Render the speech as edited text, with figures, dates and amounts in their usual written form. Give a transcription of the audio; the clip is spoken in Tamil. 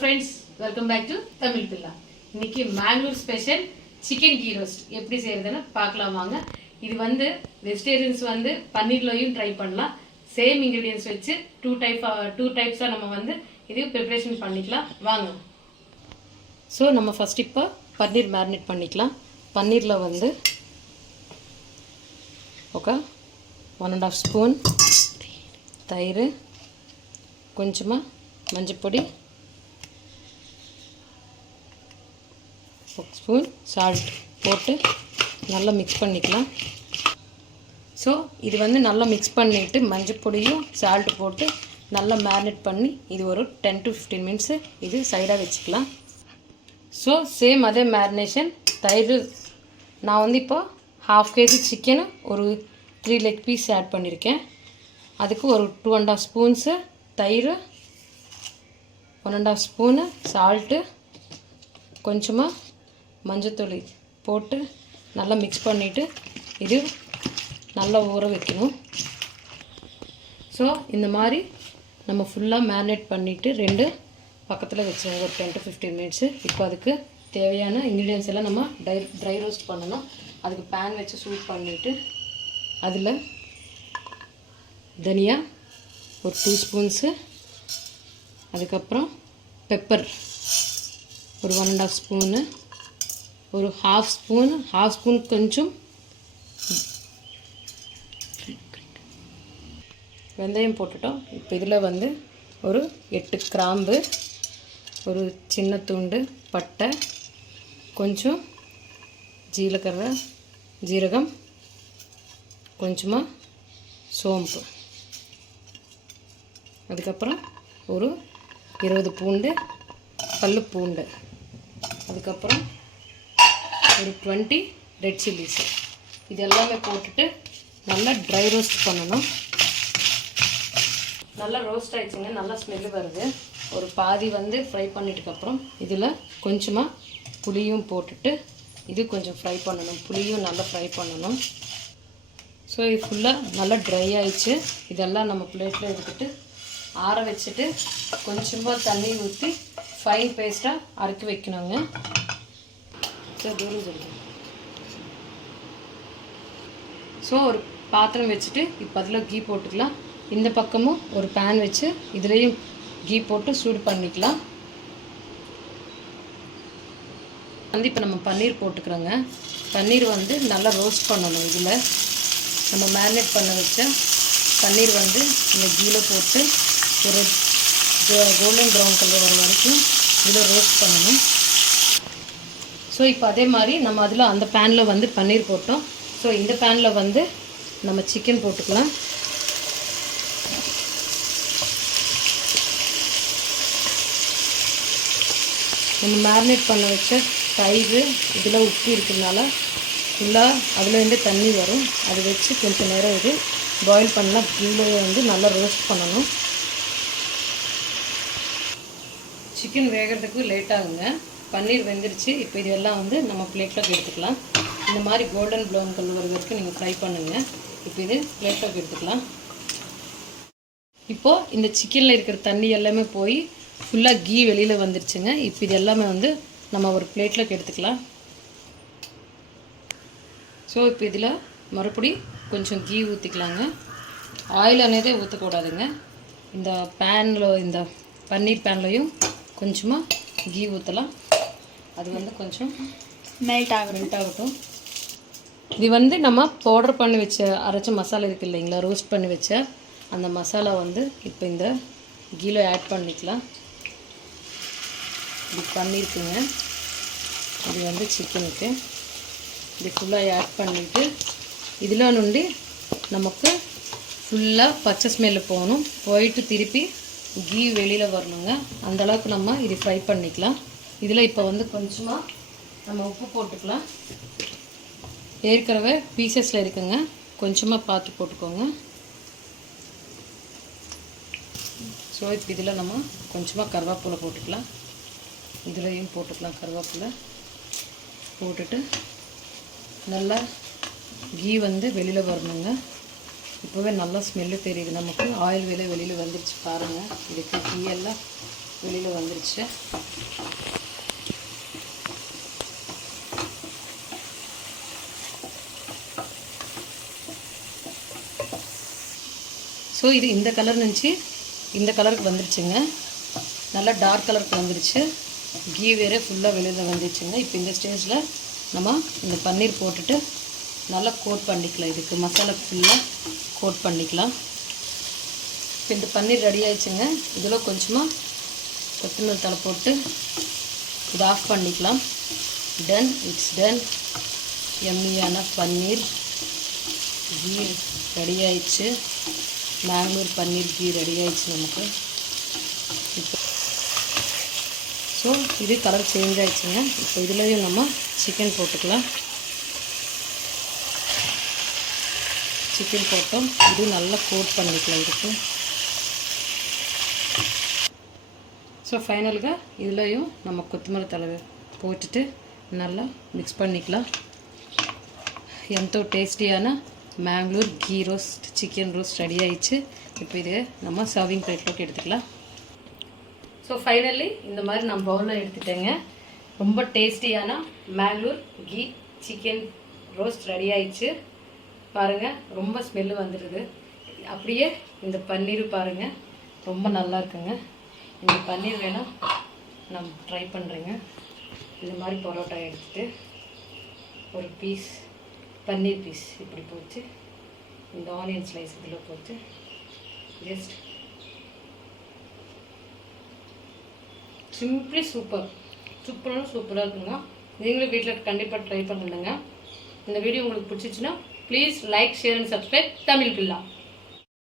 friends, welcome back to Tamil Pilla. இன்னைக்கு Mangalore special chicken ghee roast எப்படி செய்யறதுன்னு பார்க்கலாம் வாங்க. இது வந்து வெஜிடேரியன்ஸ் வந்து பன்னீர்லயும் ட்ரை பண்ணலாம். சேம் இன்கிரிடியன்ஸ் வச்சு டூ டைப்ஸா நம்ம வந்து இது ப்ரிப்பரேஷன் பண்ணிக்கலாம் வாங்க. ஸோ நம்ம ஃபர்ஸ்ட் இப்போ பன்னீர் மேரினேட் பண்ணிக்கலாம். பன்னீரில் வந்து ఒక 1.5 ஸ்பூன் தயிர், கொஞ்சமாக மஞ்சப்பொடி, 1 ஸ்பூன் சால்ட் போட்டு நல்லா மிக்ஸ் பண்ணிக்கலாம். ஸோ இது வந்து நல்லா மிக்ஸ் பண்ணிவிட்டு மஞ்சப்பொடியும் சால்ட்டு போட்டு நல்லா மேரினேட் பண்ணி இது ஒரு 10 to 15 மினிட்ஸு இது சைடாக வச்சுக்கலாம். ஸோ சேம் அதே மேரினேஷன் தயிர் நான் வந்து இப்போ 1/2 kg சிக்கனு ஒரு 3 லெக் பீஸ் ஆட் பண்ணியிருக்கேன். அதுக்கு ஒரு 2.5 ஸ்பூன்ஸு தயிர், 1.5 ஸ்பூனு சால்ட்டு, கொஞ்சமாக மஞ்சத்தூள் போட்டு நல்லா மிக்ஸ் பண்ணிவிட்டு இது நல்லா ஊற வைக்கணும். ஸோ இந்த மாதிரி நம்ம ஃபுல்லாக மேரினேட் பண்ணிவிட்டு 2 பக்கத்தில் வச்சுருவோம் ஒரு 10 to 15 மினிட்ஸு. இப்போ அதுக்கு தேவையான இன்க்ரீடியன்ஸ் எல்லாம் நம்ம ட்ரை ரோஸ்ட் பண்ணணும். அதுக்கு பேன் வச்சு சூட் பண்ணிவிட்டு அதில் தனியா ஒரு 2 ஸ்பூன்ஸு, அதுக்கப்புறம் பெப்பர் ஒரு 1.5 ஸ்பூனு, ஒரு 1/2 ஸ்பூன் கொஞ்சம் வெந்தயம் போட்டுட்டோம். இப்போ இதில் வந்து ஒரு 8 கிராம்பு, ஒரு சின்ன துண்டு பட்டை, கொஞ்சம் ஜீரகம், கொஞ்சமாக சோம்பு, அதுக்கப்புறம் ஒரு 20 பூண்டு பல்லு பூண்டு, அதுக்கப்புறம் ஒரு 20 ரெட் சில்லிஸ். இது எல்லாமே போட்டுட்டு நல்லா ட்ரை ரோஸ்ட் பண்ணணும். நல்லா ரோஸ்ட் ஆகிடுச்சுங்க, நல்லா ஸ்மெல்லு வருது. ஒரு பாதி வந்து ஃப்ரை பண்ணிட்டுக்கப்புறம் இதில் கொஞ்சமாக புளியும் போட்டுட்டு இது கொஞ்சம் ஃப்ரை பண்ணணும். புளியும் நல்லா ஃப்ரை பண்ணணும். ஸோ இது ஃபுல்லாக நல்லா ட்ரை ஆகிடுச்சு. இதெல்லாம் நம்ம பிளேட்டில் எடுத்துகிட்டு ஆற வச்சுட்டு கொஞ்சமாக தண்ணி ஊற்றி ஃபைன் பேஸ்ட்டாக அரைக்கி வைக்கணுங்க. ஸோ ஒரு பாத்திரம் வச்சுட்டு இப்போ அதில் கீ போட்டுக்கலாம். இந்த பக்கமும் ஒரு பேன் வச்சு இதுலேயும் கீ போட்டு சூடு பண்ணிக்கலாம். வந்து இப்போ நம்ம பன்னீர் போட்டுக்கிறோங்க. பன்னீர் வந்து நல்லா ரோஸ்ட் பண்ணணும். இதில் நம்ம மேரினேட் பண்ண வச்ச பன்னீர் வந்து இந்த கீழே போட்டு ஒரு கோல்டன் ப்ரௌன் கலர் வர வரைக்கும் இதில் ரோஸ்ட் பண்ணணும். ஸோ இப்போ அதே மாதிரி நம்ம அதில் அந்த பேனில் வந்து பன்னீர் போட்டோம். ஸோ இந்த பேனில் வந்து நம்ம சிக்கன் போட்டுக்கலாம். நம்ம மேரினேட் பண்ண வச்ச தயிர் இதில் உப்பு இருக்கிறதுனால ஃபுல்லாக அதுலேருந்து தண்ணி வரும். அதை வச்சு கொஞ்சம் நேரம் இது பாயில் பண்ணலாம். கீழே வந்து நல்லா ரோஸ்ட் பண்ணணும். சிக்கன் வேகிறதுக்கு லேட் ஆகுங்க. பன்னீர் வெந்துருச்சு. இப்போ இதெல்லாம் வந்து நம்ம பிளேட்டில் எடுத்துக்கலாம். இந்த மாதிரி கோல்டன் ப்ரௌன் கலர் வர வரைக்கும் நீங்கள் ஃப்ரை பண்ணுங்கள். இப்போ இது பிளேட்டில் எடுத்துக்கலாம். இப்போது இந்த சிக்கனில் இருக்கிற தண்ணி எல்லாமே போய் ஃபுல்லாக கீ வெளியில் வந்துருச்சுங்க. இப்போ இது எல்லாமே வந்து நம்ம ஒரு பிளேட்டில் எடுத்துக்கலாம். ஸோ இப்போ இதில் மறுபடி கொஞ்சம் கீ ஊற்றிக்கலாங்க. ஆயில் அனேதே ஊற்றக்கூடாதுங்க. இந்த பேனில் இந்த பன்னீர் பேன்லையும் கொஞ்சமாக கீ ஊற்றலாம். அது வந்து கொஞ்சம் மெல்ட் ஆகட்டும். இது வந்து நம்ம பவுடர் பண்ணி வச்ச அரைச்ச மசாலா இருக்குது இல்லைங்களா, ரோஸ்ட் பண்ணி வச்ச அந்த மசாலா வந்து இப்போ இந்த கீழே ஆட் பண்ணிக்கலாம். இது பண்ணியிருக்குங்க. இது வந்து சிக்கனுக்கு இது ஃபுல்லாக ஆட் பண்ணிவிட்டு இதில் நுண்டி நமக்கு ஃபுல்லாக பச்சை ஸ்மெல்லு போகணும். போயிட்டு திருப்பி கீ வெளியில் வரணுங்க. அந்தளவுக்கு நம்ம இது ஃப்ரை பண்ணிக்கலாம். இதில் இப்போ வந்து கொஞ்சமாக நம்ம உப்பு போட்டுக்கலாம். ஏற்கனவே பீசஸில் இருக்குங்க, கொஞ்சமாக பார்த்து போட்டுக்கோங்க. ஸோ இப்போ இதில் நம்ம கொஞ்சமாக கருவேப்பிலை போட்டுக்கலாம். இதுலேயும் போட்டுக்கலாம் கருவேப்பிலை போட்டுட்டு நல்லா கீ வந்து வெளியில் வரணுங்க. இப்போவே நல்லா ஸ்மெல்லு தெரியுது நமக்கு. ஆயில் வெளியில் வந்துடுச்சு பாருங்கள். இதுக்கு கீ எல்லாம் வெளியில் வந்துருச்சு. ஸோ இது இந்த கலர் இருந்துச்சு, இந்த கலருக்கு வந்துருச்சுங்க. நல்லா டார்க் கலருக்கு வந்துருச்சு. கீ வேறு ஃபுல்லாக வெளியில் வந்துருச்சுங்க. இப்போ இந்த ஸ்டேஜில் நம்ம இந்த பன்னீர் போட்டுட்டு நல்லா கோட் பண்ணிக்கலாம். இதுக்கு மசாலா ஃபுல்லாக கோட் பண்ணிக்கலாம். இப்போ இந்த பன்னீர் ரெடி ஆயிடுச்சுங்க. இதில் கொஞ்சமாக கொத்தமல்லி தழை போட்டு இதை ஆஃப் பண்ணிக்கலாம். Done, it's done. எம்மியான பன்னீர் கீ ரெடி ஆயிடுச்சு. மேங்களூர் பன்னீர் கீ ரெடி ஆயிடுச்சு நமக்கு. இப்போ ஸோ இது கலர் சேஞ்ச் ஆகிடுச்சுங்க. இப்போ இதுலேயும் நம்ம சிக்கன் போட்டுக்கலாம். சிக்கன் போட்டோம். இது நல்லா கோட் பண்ணிக்கலாம் இதுக்கு. ஸோ ஃபைனலுக்கு இதுலேயும் நம்ம கொத்தமல்லி தழை போட்டுட்டு நல்லா மிக்ஸ் பண்ணிக்கலாம். ఎంతో టేస్టీயான Mangalore ghee roast chicken roast ready ஆயிடுச்சு. இப்போ இது நம்ம சர்விங் பிளேட்லோக்கு எடுத்துக்கலாம். ஸோ ஃபைனலி இந்த மாதிரி நான் பவுலில் எடுத்துட்டேங்க. ரொம்ப டேஸ்டியான Mangalore ghee chicken roast ready ஆயிடுச்சு. பாருங்கள், ரொம்ப ஸ்மெல்லு வந்துடுது. அப்படியே இந்த பன்னீர் பாருங்கள், ரொம்ப நல்லா இருக்குங்க. இந்த பன்னீர் வேணால் நான் ட்ரை பண்ணுறேங்க. இந்த மாதிரி பரோட்டா எடுத்துகிட்டு ஒரு பீஸ் பன்னீர் பீஸ் இப்படி போட்டு இந்த ஆனியன் ஸ்லைஸ் இதில் போட்டு ஜஸ்ட் சிம்பிளி சூப்பராக இருக்குங்க. நீங்களும் வீட்டில் கண்டிப்பாக ட்ரை பண்ணுங்க. இந்த வீடியோ உங்களுக்கு பிடிச்சிச்சுன்னா please like, share and subscribe Tamil Billa.